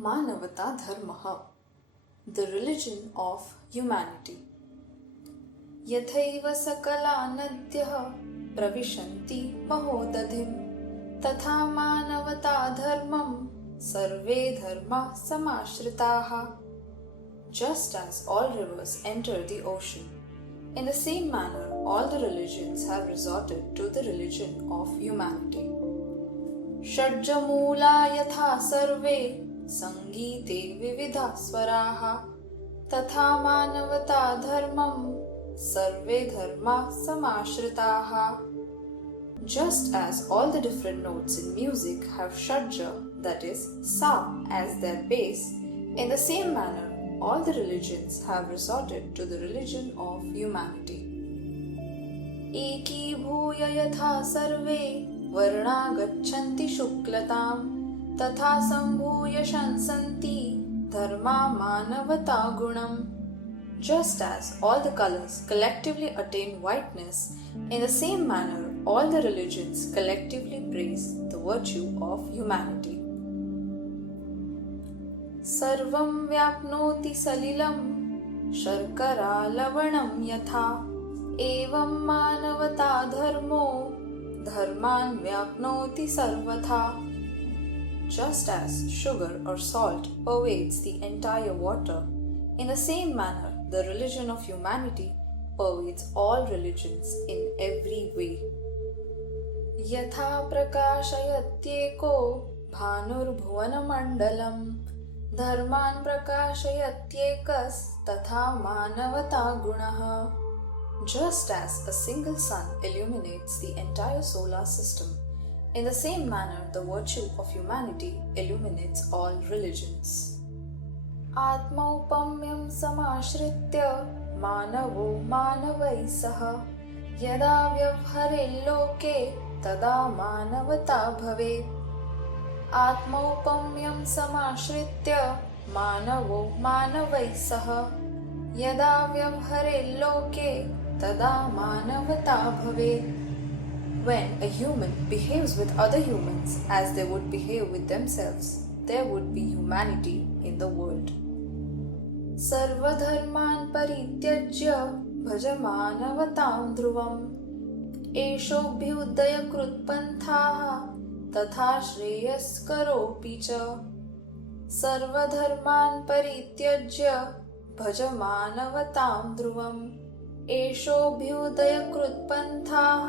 Manavtadharma, the religion of humanity. यथैव सकला नद्यः प्रविशन्ति महोदधिं तथा मानवता धर्मं सर्वे धर्माः समाश्रिताः. Just as all rivers enter the ocean, in the same manner all the religions have resorted to the religion of humanity. षड्जमूला यथा सर्वे संगीते विविधा स्वराः तथा मानवता धर्मं सर्वे धर्माः समाश्रिताः. Just as all the different notes in music have shadja, that is, sa, as their base, in the same manner all the religions have resorted to the religion of humanity. एकीभूय यथा सर्वे वर्णा गच्छन्ति शुक्लतां तथा सम्भूय शंसन्ति धर्मा मानवता गुणम्. Just as all the colors collectively attain whiteness, in the same manner all the religions collectively praise the virtue of humanity. सर्वं व्याप्नोति सलिलं शर्करा लवणं यथा एवं मानवता धर्मो धर्मान् व्याप्नोति सर्वथा. Just as sugar or salt pervades the entire water, in the same manner the religion of humanity pervades all religions in every way. यथा प्रकाशयत्येको भानुर्भुवनमण्डलं धर्मान् प्रकाशयत्येकस्तथा मानवता गुणः. Just as a single sun illuminates the entire solar system, in the same manner the virtue of humanity illuminates all religions. आत्मौपम्यं समाश्रित्य मानवो मानवैः सह यदा व्यवहरे लोके तदा मानवता भवेत्. आत्मौपम्यं समाश्रित्य मानवो मानवैः सह यदा व्यवहरे लोके तदा मानवता भवेत्. When a human behaves with other humans as they would behave with themselves, there would be humanity in the world. सर्वधर्मान् परित्यज्य भज मानवतां ध्रुवम् एषोऽभ्युदयकृत्पन्थाः तथा श्रेयस्करोऽपि च. सर्वधर्मान् परित्यज्य भज मानवतां ध्रुवम् एषोऽभ्युदयकृत्पन्थाः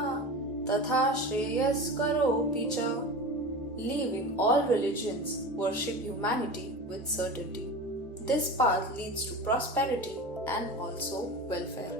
तथा श्रेयस्करोऽपि च. Leaving all religions, worship humanity with certainty. This path leads to prosperity and also welfare.